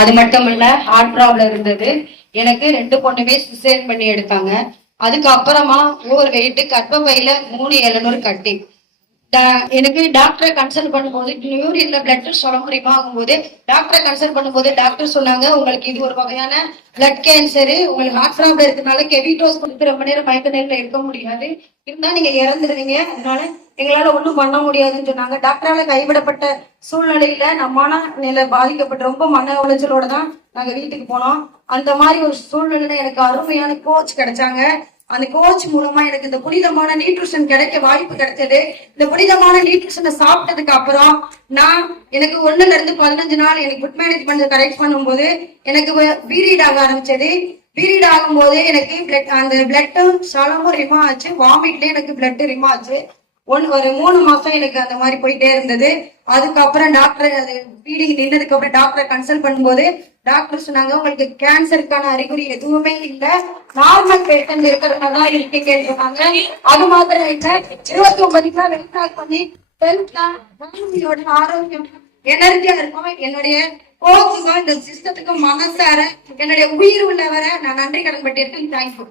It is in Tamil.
அது மட்டும் இல்ல ஹார்ட் ப்ராப்ளம் இருந்தது. எனக்கு 2 பொண்ணுமே சிசேரியன் பண்ணி எடுத்தாங்க. அதுக்கப்புறமா ஓவர் வெயிட், கர்ப்பப்பையில 3,700 கட்டி. எனக்கு டாக்டரை கன்சல்ட் பண்ணும்போது யூரின்ல பிளட் சொல்ல முடியுமா ஆகும்போது டாக்டரை கன்சல்ட் பண்ணும்போது டாக்டர் சொன்னாங்க, உங்களுக்கு இது ஒரு வகையான பிளட் கேன்சரு, உங்களுக்கு ஹார்ட் ப்ராப்ளம் இருக்கிறதுனால ஹெவி டோஸ் கொடுத்து ரொம்ப நேரம் மயக்க நிலையில இருக்க முடியாது, இருந்தா நீங்க இறந்துருவீங்க, அதனால எங்களால ஒண்ணும் பண்ண முடியாதுன்னு சொன்னாங்க. டாக்டரால கைவிடப்பட்ட சூழ்நிலையில நம்ம மனநிலை பாதிக்கப்பட்டு ரொம்ப மன உளைச்சலோட தான் நாங்க வீட்டுக்கு போனோம். அந்த மாதிரி ஒரு சூழ்நிலையில எனக்கு அருமையான கோச் கிடைச்சாங்க. அந்த கோச் மூலமா எனக்கு இந்த புனிதமான நியூட்ரிஷன் கிடைக்க வாய்ப்பு கிடைச்சது. இந்த புனிதமான நியூட்ரிஷனை சாப்பிட்டதுக்கு அப்புறம் எனக்கு 1ல இருந்து 15 நாள் எனக்கு ஃபுட் மேனேஜ்மெண்ட் கரெக்ட் பண்ணும்போது எனக்கு பீரியட் ஆக ஆரம்பிச்சது. பீரியட் ஆகும் போது எனக்கு அந்த பிளட்டும் சலமும் ரிமா ஆச்சு, வாமிட்ல எனக்கு பிளட் ரிமா ஆச்சு. ஒரு 3 மாசம் எனக்கு அந்த மாதிரி போயிட்டே இருந்தது. அதுக்கப்புறம் டாக்டர் அது ஃபீடிங் நின்றதுக்கு அப்புறம் டாக்டரை கன்சல்ட் பண்ணும்போது டாக்டர் சொன்னாங்க, உங்களுக்கு கேன்சருக்கான அறிகுறி எதுவுமே இல்லை, நார்மல் பேஷண்ட் இருக்கிறதுனால இருக்கீங்கன்னு சொன்னாங்க. அது மாத்திரம் இல்லை, 29 வெயிட் லாஸ் பண்ணி ஃபேமிலியோட ஆரோக்கியம் எனர்ஜியா இருக்கும். என்னுடைய கோச்சுக்கும் இந்த சிஸ்டத்துக்கும் மனசார என்னுடைய உயிர் உள்ளவரை நான் நன்றி கடன் பட்டிருக்கேன். தேங்க்யூ.